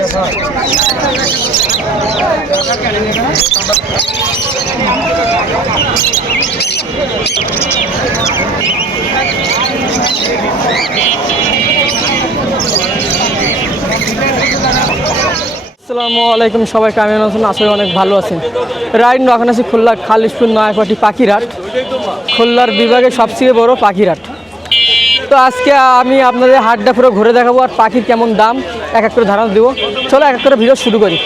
আসসালামু আলাইকুম, সবাই কেমন আছেন? আসলে অনেক ভালো আছেন। রাইট এখন আছি খুলনা খালিশপুর নয়াপাটি পাখিরহাট, খুলনার বিভাগে সবচেয়ে বড় পাখিরহাট। তো আজকে আমি আপনাদের হাটটা পুরো ঘুরে দেখাবো আর পাখির কেমন দাম এক এক করে ধারণা দেবো। চলো এক এক করে ভিডিও শুরু করি।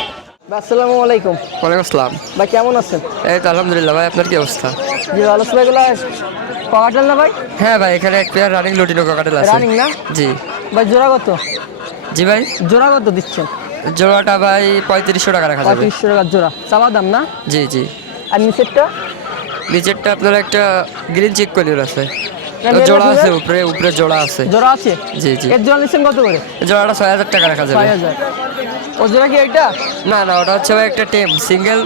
আসসালামু আলাইকুম। ওয়ালাইকুম আসসালাম। ভাই কেমন আছেন? এই তো আলহামদুলিল্লাহ ভাই, আপনার কি অবস্থা? জি ভালো আছি। ভাইগুলো ককাটেল না ভাই? হ্যাঁ ভাই, এখানে এক পেয়ার রানিং লুটিনো ককাটেল আছে। রানিং না? জি ভাই জোড়া কত? জি ভাই, জোড়া কত দিচ্ছেন? জোড়াটা ভাই 3500 টাকা রাখা যাবে। 3500 টাকা জোড়া চাওয়া দাম না? জি জি। আর নিচেরটা? নিচেরটা আপনার একটা গ্রিন চিক কলির আছে, না, তো জোড়া মেল আছে, আছে? উপরে উপরে জোড়া আছে। জোড়া আছে? জি জি। এর জোড়া নিচ্ছেন কত করে? জোড়াটা 6000 টাকা রাখা যাবে। 6000। ও জোড়া কি এটা? না না, ওটা হচ্ছে ভাই একটা টেম সিঙ্গেল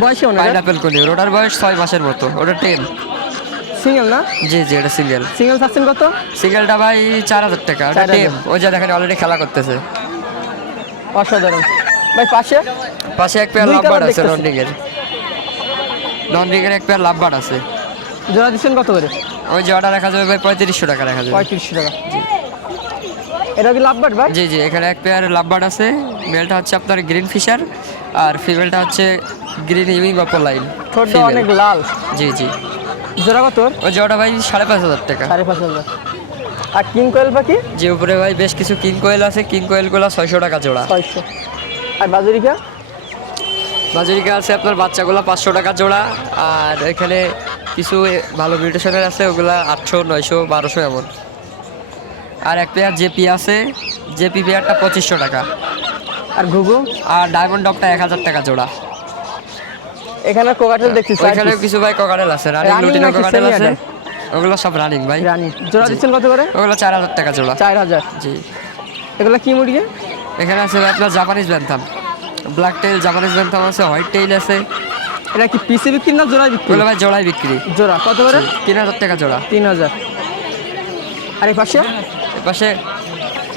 বয়সে না? পাইনাপেল কলির, ওটার বয়স 6 মাসের মতো, ওটা টেম। সিঙ্গেল না? জি জি, এটা সিঙ্গেল। সিঙ্গেল চাচ্ছেন কত? সিঙ্গেলটা ভাই 4000 টাকা, ওটা 4000। টেম। ওই যে দেখেন অলরেডি খেলা করতেছে। অসাধারণ। ভাই পাশে? পাশে এক পেয়ার দুই লাভবার্ড কালার আছে, দেখতেছি। নন রিংয়ের এক পেয়ার লাভবার্ড আছে। জোড়া দিচ্ছেন কত করে? ওই জোড়াটা রাখা যাবে ভাই 3500 টাকা রাখা যাবে। 3500 টাকা। এটা কি লাভবার্ড ভাই? জি জি, এখানে এক পেয়ার লাভবার্ড আছে। মেলটা হচ্ছে আপনার গ্রিন ফিশার আর ফিমেলটা হচ্ছে গ্রিন ইভিং অপলাইন। ঠোঁটটা অনেক লাল। জি জি। জোড়া কত? ওই জোড়াটা ভাই 5500 টাকা। 5500। আর কিং কোয়েল পাখি? যে উপরে ভাই বেশ কিছু কিং কোয়েল আছে, কিং কোয়েলগুলো 600 টাকা জোড়া। 600। আর বাজুরিকা? বাজুরিকা আছে আপনার বাচ্চাগুলো 500 টাকা জোড়া। আর এখানে কিছু ভালো মিউটেশনের আছে, ওগুলা 800 900 1200 এমন। আর এক পেয়ার জেপি আছে, জেপি পেয়ারটা 2500 টাকা। আর ঘুঘু? আর ডায়মন্ড ডগটা 1000 টাকা জোড়া। এখানে কোকাটেল দেখছি। ওইখানেও কিছু ভাই ককাটেল আছে, রানিং লুটিনো ককাটেল আছে, ওগুলো সব রানিং ভাই। রানি। জোড়া দিচ্ছেন কত করে? ওগুলো 4000 টাকা জোড়া। 4000। জি। এগুলো কি মুরগি? এখানে আছে ভাই আপনার Japanese bantam, black tail Japanese bantam আছে, হোয়াইট টেইল আছে। এটা কি পিসি বিক্রি না জোড়া বিক্রি? ওগুলো ভাই জোড়ায় বিক্রি। জোড়া কত করে? 3000 টাকা জোড়া। 3000। আর এই পাশে? এর পাশে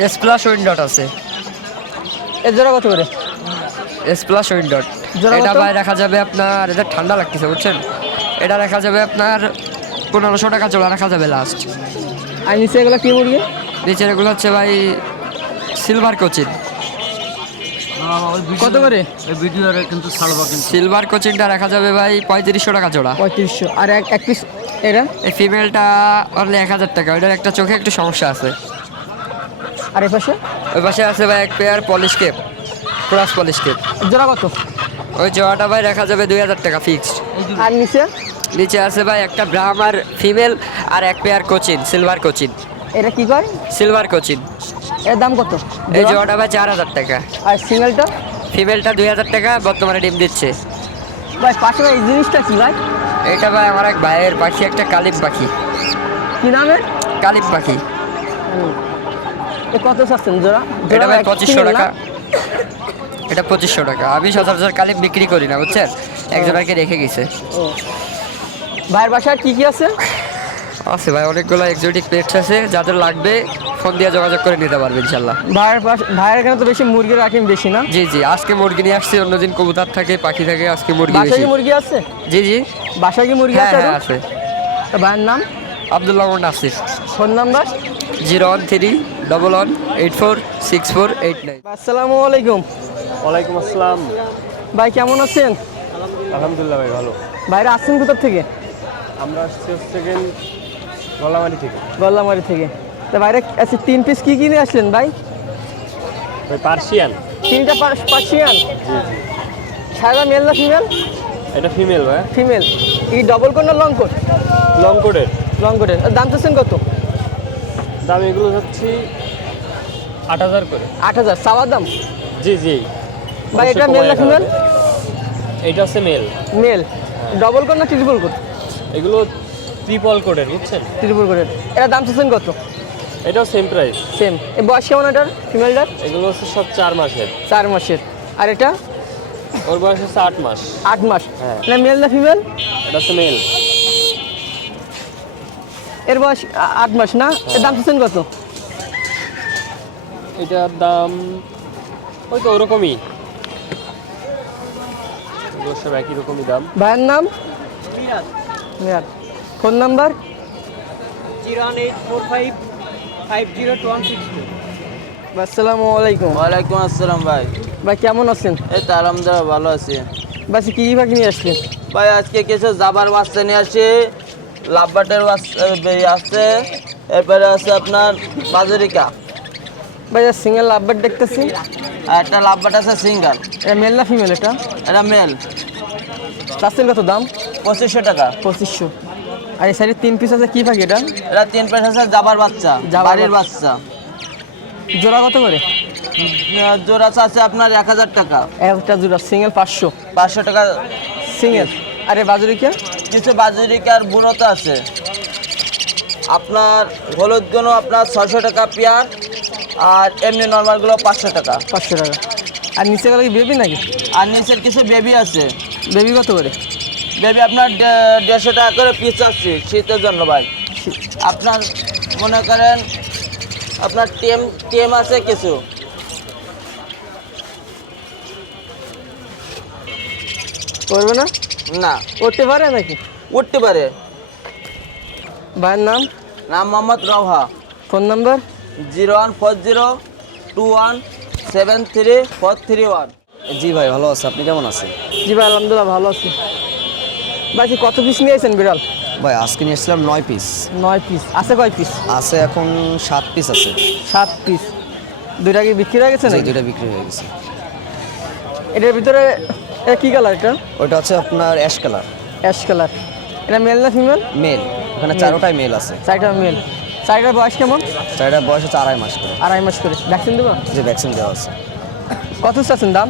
এস প্লাস উইন্ডট আছে। এর জোড়া কত করে? এস প্লাস উইন্ডট জোড়া এটা কত? ভাই রাখা যাবে আপনার, এটা ঠান্ডা লাগতেছে বুঝছেন, এটা রাখা যাবে আপনার 1500 টাকা জোড়া রাখা যাবে লাস্ট। আর নিচে এগুলো কি মুরগি? নিচের এগুলো হচ্ছে ভাই সিলভার কোচিন। কত করে? সিলভার কোচিনটা রাখা যাবে ভাই 3500 টাকা জোড়া। 3500। আর এক পিস এটা? এই ফিমেলটা অনলি 1000 টাকা, ওইটার একটা চোখে একটু সমস্যা আছে। আর এই পাশে? ওই পাশে আছে ভাই এক pair polish cap, cross polish cap. জোড়া কত? ওই জোড়াটা ভাই রাখা যাবে 2000 টাকা ফিক্সড। আর নিচে? নিচে আছে ভাই একটা ব্রাহ্মার ফিমেল আর এক পেয়ার কোচিন, সিলভার কোচিন। এটা কি কয়? সিলভার কোচিন। এর দাম কত? এই জোড়াটা ভাই 4000 টাকা। আর সিঙ্গেলটা? ফিমেলটা 2000 টাকা, বর্তমানে ডিম দিচ্ছে। ভাই পাশে এই জিনিসটা কি ভাই? এটা ভাই আমার এক ভাইয়ের পাখি, একটা কালিম পাখি। কি নামে? কালিম পাখি। এ কত চাচ্ছেন জোড়া? এটা ভাই এক 2500 single টাকা। না? এটা 2500 টাকা। আমি সচরাচর কালিম বিক্রি করি না বুঝছেন, একজনকে রেখে গেছে। ও ভাইয়ের বাসায় কি কি আছে? আছে ভাই অনেকগুলো এক্সোটিক পেটস আছে, যাদের লাগবে ফোন দিয়ে যোগাযোগ করে নিতে পারবে ইনশাল্লাহ। ভাইয়ের এখানে তো বেশি মুরগি রাখেন বেশি না? জি জি, আজকে মুরগি নিয়ে আসছি, অন্যদিন কবুতর থাকে পাখি থাকে, আজকে মুরগি বাসায় বেশি। কি মুরগি আছে? জি জি। বাসায় কি মুরগি হ্যাঁ আছে? হ্যাঁ আছে। তো ভাইয়ের নাম? আব্দুল্লাহ মোহাম্মদ নাসির। Phone number? 01311846489। আসসালামু আলাইকুম। ওয়ালাইকুম আসসালাম। ভাই কেমন আছেন? আলহামদুলিল্লাহ ভাই ভালো। ভাইরা আসছেন কোথা থেকে? আমরা আসছি হচ্ছে গলামারি থেকে। গল্লামারি থেকে। তো ভাইরা আচ্ছা 3 পিস কি কিনে আসলেন ভাই? ভাই পার্সিয়ান। 3টা পার্সিয়ান? জি জি। সাদা মেল না ফিমেল? এটা ফিমেল ভাই। ফিমেল। এই ডবল কোট না লং কোট? লং কোটের। লং কোটের। দাম চাচ্ছেন কত? দাম এগুলো হচ্ছে 8000 করে। 8000 চাওয়া দাম? জি জি। ভাই এটা মেল না ফিমেল? এটা হচ্ছে মেল। মেল। ডবল কোট না ট্রিপল কোট? এগুলো ট্রিপল কোটের বুঝছেন। ট্রিপল কোটের। এটা দাম চাচ্ছেন কত? এটাও সেম প্রাইস। সেম। এই বয়স কেমন এটার ফিমেলটার? এগুলো হচ্ছে সব 4 মাসের। 4 মাসের। আর এটা? ওর বয়স হচ্ছে 8 মাস। 8 মাস। হ্যাঁ। এটা মেল না ফিমেল? এটা হচ্ছে মেল। এর বয়স 8 মাস না? এর দাম চাচ্ছেন কত? এটার দাম ওই তো ওরকমই, এগুলো সব একই রকমই দাম। ভাইয়ের নাম? মিরাজ। Phone number? আসসালামু আলাইকুম। ওয়ালাইকুম আসসালাম ভাই। ভাই কেমন আছেন? এই তো আলহামদুলিল্লাহ ভালো আছি ভাই কি কি পাখি নিয়ে আসলেন? ভাই। আজকে কিছু জাবার বাচ্চা নিয়ে আসি, লাভবাটের বাচ্চা আছে, এরপরে আছে আপনার বাজরিকা, ভাই সিঙ্গেল লাভবার দেখতেছি। আর একটা লাভবাট আছে সিঙ্গার। এটা মেল না ফিমেল? এটা এটা মেল। চাচ্ছেন কত দাম? 2500 টাকা। 2500। আর এই সাইডে 3 পিস আছে, কি পাখি এটা? এটা 3 পিস আছে জাবার বাচ্চা, জাবার বাড়ির বাচ্চা। জোড়া কত করে? জোড়া আছে আপনার 1000 টাকা। একটা জোড়া সিঙ্গেল 500। 500 টাকা সিঙ্গেল। আরে বাজুরিকা? কিছু বাজরিকার বুড়োতে আছে আপনার, হলুদ গুলো আপনার 600 টাকা পেয়ার, আর এমনি নর্মালগুলো 500 টাকা। 500 টাকা। আর নিচে গেলে কি বেবি নাকি? আর নিচের কিছু বেবি আছে। বেবি কত করে? বেবি আপনার 150 টাকা করে পিস আছে শীতের জন্য ভাই। আপনার মনে করেন আপনার টেম টেম আছে কিছু। করবে না? না, করতে পারে নাকি? উঠতে পারে। ভাইয়ের নাম? নাম মোহাম্মদ রওহা। Phone number? 01402173431। জি ভাই ভালো আছে, আপনি কেমন আছেন? জি ভাই আলহামদুলিল্লাহ ভালো আছি। ভাই কি কত পিস নিয়েছেন বিড়াল? ভাই আজকে নিয়ে এসেছিলাম 9 পিস। 9 পিস আছে। কয় পিস? আছে এখন 7 পিস আছে। 7 পিস। দুইটা কি বিক্রি হয়ে গেছে জি, নাকি? দুইটা বিক্রি হয়ে গেছে। এটার ভিতরে এটা কি কালার? এটা ওইটা হচ্ছে আপনার অ্যাশ কালার, অ্যাশ কালার। এটা মেল না ফিমেল? মেল। ওখানে চারোটাই মেল আছে। চারটা মেল। চারটার বয়স কেমন? চারটার বয়স হচ্ছে 2.5 মাস করে। 2.5 মাস করে। ভ্যাকসিন দেবো? যে ভ্যাকসিন দেওয়া আছে। কত চাচ্ছেন দাম?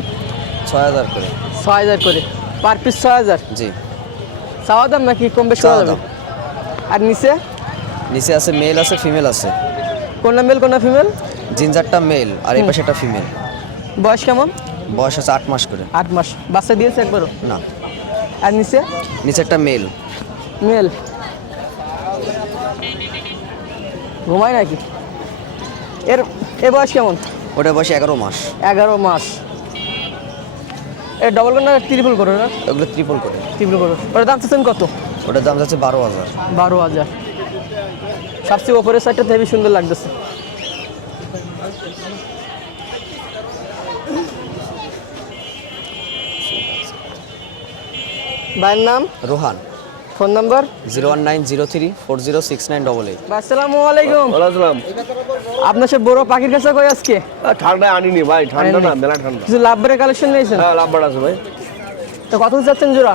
6000 করে। 6000 করে পার পিস। 6000 জি। চাওয়া দাম নাকি কম বেশি করা চাওয়া যাবে? দাম। আর নিচে নিচে আছে মেল আছে ফিমেল আছে। কোনটা মেল কোনটা ফিমেল? জিঞ্জারটা মেল আর এই পাশে একটা ফিমেল। বয়স কেমন? বয়স হচ্ছে 8 মাস করে। 8 মাস। বাচ্চা দিয়েছে একবারও? না। আর নিচে? নিচে একটা মেল। মেল। ঘুমায় নাকি? এর বয়স কেমন? ওটা বয়স 11 মাস। 11 মাস। এর ডবল করে না ট্রিপল করে? না ওগুলো ট্রিপল করে। ট্রিপল করে। ওটার দাম চাচ্ছেন কত? ওটার দাম যাচ্ছে 12000। 12000। সবচেয়ে ওপরের সাইডটা হেবি সুন্দর লাগতেছে। ভাইয়ের নাম? রোহান। Phone number? 01903406988। আসসালামু আলাইকুম। ওয়ালাইকুম। আপনার সে বড় পাখির কাছে কই আজকে? ঠান্ডায় আনিনি ভাই, ঠান্ডা না, মেলা ঠান্ডা। কিছু লাভবারের কালেকশন নিয়েছেন? হ্যাঁ, লাভবার আছে ভাই। তো কত যাচ্ছেন জোড়া?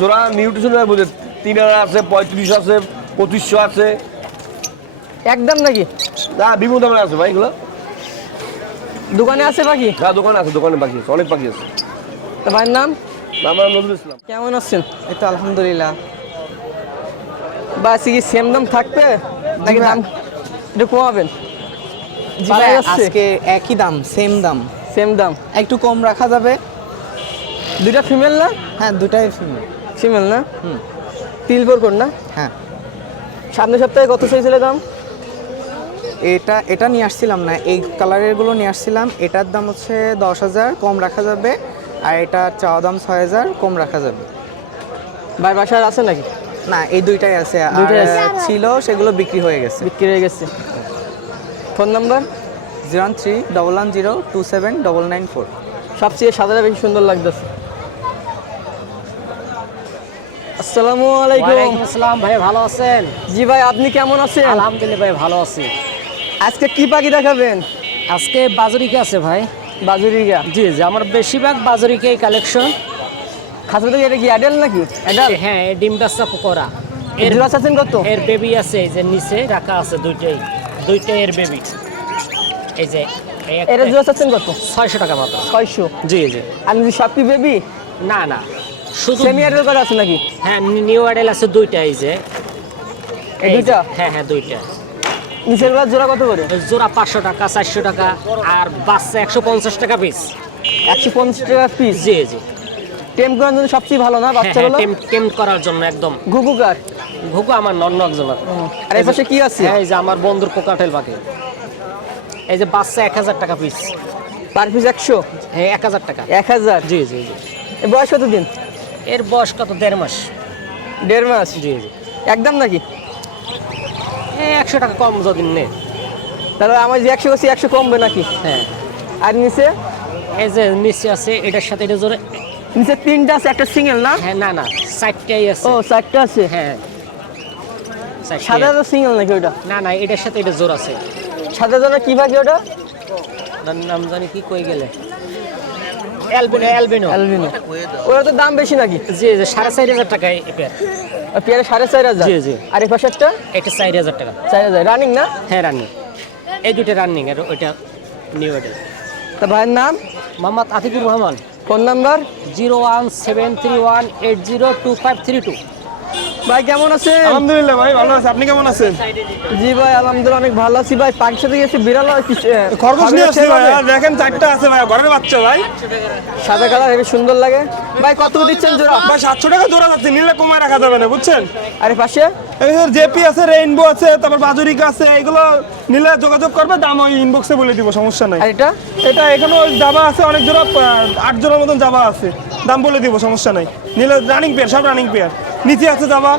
জোড়া নিউট্রিশন বুঝে 3000 আছে, 35 আছে, 2500 আছে। একদম নাকি? না, বিভিন্ন দামের আছে ভাই এগুলো। দোকানে আছে পাখি? হ্যাঁ, দোকানে আছে, দোকানে পাখি আছে, অনেক পাখি আছে। তো ভাইয়ের নাম? আমার নজরুল ইসলাম। কেমন আছেন? এই তো আলহামদুলিল্লাহ। বা আজকে কি সেম দাম থাকবে নাকি ভাই। দাম একটু কমাবেন? জি পারা ভাই, যাচ্ছে? আজকে একই দাম, সেম দাম, সেম দাম। একটু কম রাখা যাবে। দুইটা ফিমেল না? হ্যাঁ, দুটাই ফিমেল। ফিমেল না? তিলপর কোন না? হ্যাঁ, সামনের সপ্তাহে কত চাইছিল দাম? এটা নিয়ে আসছিলাম না, এই কালারের গুলো নিয়ে আসছিলাম। এটার দাম হচ্ছে 10,000, কম রাখা যাবে। আর এটা চাওয়া দাম 6,000, কম রাখা যাবে। ভাই বাসার আছে নাকি? না, এই দুইটাই আছে। আর দুইটাই আছে। ছিল, সেগুলো বিক্রি হয়ে গেছে। বিক্রি হয়ে গেছে। Phone number? 03112727994। সবচেয়ে সাদাটা বেশি সুন্দর লাগতেছে। আসসালামু আলাইকুম। আসসালাম ভাই, ভালো আছেন? জি ভাই, আপনি কেমন আছেন? আলহামদুলিল্লাহ ভাই, ভালো আছি। আজকে কি পাখি দেখাবেন? আজকে বাজরিকা আছে ভাই। বাজুরিগা। জি জি, আমার বেশিরভাগ বাজরিকাই কালেকশন। খাসা থেকে এটা কি অ্যাডাল নাকি? অ্যাডাল। হ্যাঁ, এই ডিম বাচ্চা পকোড়া। এর জোড়া চাচ্ছেন কত? এর বেবি আছে, এই যে নিচে রাখা আছে দুইটাই এর বেবি। এই যে এই একটা- এটা জোড়া চাচ্ছেন কত? 600 টাকা মাত্র। 600। জি জি। আর যদি সব কি বেবি? না না, শুধু সেমি অ্যাডাল করা আছে নাকি? হ্যাঁ, নিউ আইডেল আছে দুইটা। এই যে এই এই যে, দুইটা? হ্যাঁ হ্যাঁ, দুইটা। নিচের গুলা জোড়া কত করে? জোড়া 500 টাকা, 400 টাকা, আর বাচ্চা 150 টাকা পিস। 150 টাকা পিস। জি জি। টেম করার জন্য সবচেয়ে ভালো না হ্যাঁ, বাচ্চাগুলো? টেম করার জন্য একদম। ঘুঘু কার? ঘুঘু আমার নন একজনের। আর এই পাশে কি আছে? হ্যাঁ, এই যে আমার বন্ধুর কোকাটেল পাখি। এই যে বাচ্চা 1000 টাকা পিস। পার পিস 100, হ্যাঁ 1000 টাকা। 1000। জি জি জি। এর বয়স কত দিন? এর বয়স কত, 1.5 মাস। 1.5 মাস। জি জি। একদম নাকি? 100 টাকা কম যদি নে। তাহলে আমার যে 100 আছে 100 কমবে নাকি? হ্যাঁ, আর নিচে? এই যে নিচে আছে, এটার সাথে এটা জোরে। নিচে 3টা আছে, একটা সিঙ্গেল না? হ্যাঁ না না, 4টাই আছে। ও 4টা আছে। হ্যাঁ 4টাই সাদা আছে। তো সিঙ্গেল নাকি ওটা? না না, এটার সাথে এটা জোর আছে। সাদা জোড়া কি ভাগে ওটা? ওটার নাম জানি কি, কই গেলে, অ্যালবিনো অ্যালবিনো। অ্যালবিনো। ওরা তো দাম বেশি নাকি? জি জি, 4500 টাকায় পেয়ার। আর পেয়ারে 4500। জি, জি। আর এই পাশেরটা? এটা 4000 টাকা। 4000। রানিং না? হ্যাঁ রানিং, এই দুটো রানিং, আর ওইটা নিউ এডেল। তা ভাইয়ের নাম? মোহাম্মদ আতিকুর রহমান। Phone number? 01731802532। ভাই কেমন আছেন? আলহামদুলিল্লাহ ভাই ভালো আছে, আপনি কেমন আছেন? জি ভাই আলহামদুলিল্লাহ অনেক ভালো আছি ভাই। পাখির সাথে গেছে বিড়াল আর খরগোশ নিয়ে আসছি ভাই, আর দেখেন 4টা আছে ভাই, ঘরের বাচ্চা ভাই। সাদা কালার হেবি সুন্দর লাগে। ভাই কত দিচ্ছেন জোড়া? ভাই 700 টাকা জোড়া যাচ্ছে, নিলে কমায় রাখা যাবে না বুঝছেন। আর এই পাশে? এই জেপি আছে, রেইনবো আছে, তারপর বাজুরিকা আছে, এগুলো নিলে যোগাযোগ করবে, দাম ওই ইনবক্সে বলে দিব, সমস্যা নাই। আর এটা? এটা এখানেও জাবা আছে অনেক জোড়া, 8 জোড়ার মতন জাবা আছে, দাম বলে দিব, সমস্যা নাই। নিলে রানিং পেয়ার, সব রানিং পেয়ার। নিচে আছে জাবা,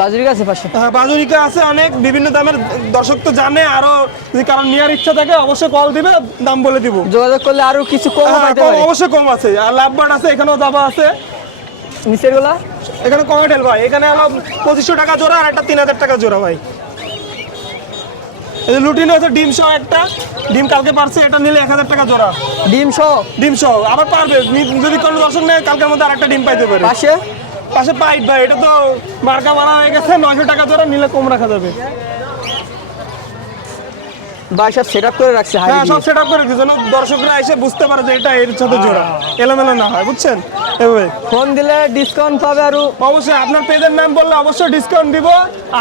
বাজুরি আছে পাশে। হ্যাঁ বাজুরিকা আছে অনেক বিভিন্ন দামের, দর্শক তো জানে। আরো যদি কারণ নেওয়ার ইচ্ছা থাকে অবশ্যই কল দিবে, দাম বলে দিব। যোগাযোগ করলে আরো কিছু কম হ্যাঁ, পাইতে কম পারে। অবশ্যই কম আছে। আর লাভবার্ড আছে, এখানেও জাবা আছে। নিচের গুলা? এখানে কমেটেল ভাই, এখানে হলো 2500 টাকা জোড়া, আর একটা 3000 টাকা জোড়া ভাই। এই যে লুটিনো আছে ডিম সহ একটা, ডিম কালকে পারছে, এটা নিলে 1000 টাকা জোড়া। ডিম সহ? ডিম সহ আবার পারবে, যদি কোনো দর্শক নেয় কালকের মধ্যে আরেকটা ডিম পাইতে পারে। পাশে? পাশে পাইট ভাই, এটা তো মার্কা মারা হয়ে গেছে, 900 টাকা জোড়া, নিলে কম রাখা যাবে। ভাই সব সেট আপ করে রাখছে। হ্যাঁ সব সেট আপ করে দিয়েছে, যেন দর্শকরা এসে বুঝতে পারে যে এটা এর সাথে জোড়া, এলোমেলো না হয়, বুঝছেন। এভাবে ফোন দিলে ডিসকাউন্ট পাবে আরো। অবশ্যই আপনার পেজের নাম বললে অবশ্যই ডিসকাউন্ট দিব।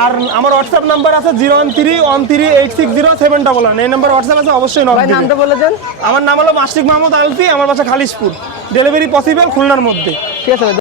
আর আমার হোয়াটসঅ্যাপ নাম্বার আছে 01313860711, এই নাম্বার হোয়াটসঅ্যাপ আছে, অবশ্যই নক ভাই দিবেন। নামটা বলে দেন। আমার নাম হলো মাশরিক মাহমুদ আলফি, আমার বাসা খালিশপুর, ডেলিভারি পসিবল খুলনার মধ্যে। ঠিক আছে ভাই।